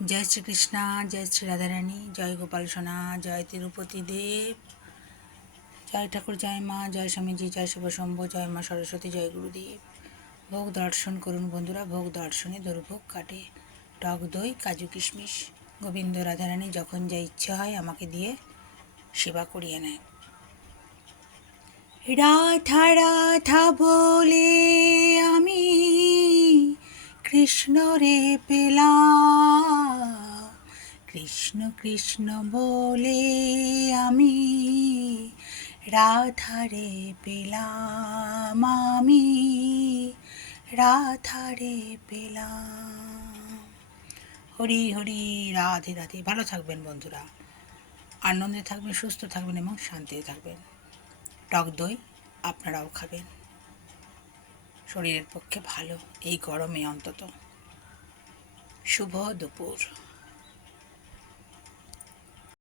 জয় শ্রীকৃষ্ণ, জয় শ্রী রাধারানী, জয় গোপাল সোনা, জয় তিরুপতি দেব, জয় ঠাকুর, জয় মা, জয় স্বামীজি, জয় শিবশম্ভ, জয় মা সরস্বতী, জয় গুরুদেব। ভোগ দর্শন করুন বন্ধুরা, ভোগ দর্শনে দুর্ভোগ কাটে। টক দই, কাজু কিশমিশ, গোবিন্দ রাধারানী যখন যা ইচ্ছে হয় আমাকে দিয়ে সেবা করিয়ে নেয়। রাধা রাধা বলে আমি কৃষ্ণ রে পেলাম, কৃষ্ণ কৃষ্ণ বলে আমি রাধা রে পেলাম, আমি রাধা রে পেলাম। হরি হরি, রাধে রাধে। ভালো থাকবেন বন্ধুরা, আনন্দে থাকবেন, সুস্থ থাকবেন এবং শান্তিতে থাকবেন। টক দই আপনারাও খাবেন, শরীরের পক্ষে ভালো এই গরমে অন্তত। শুভ দুপুর।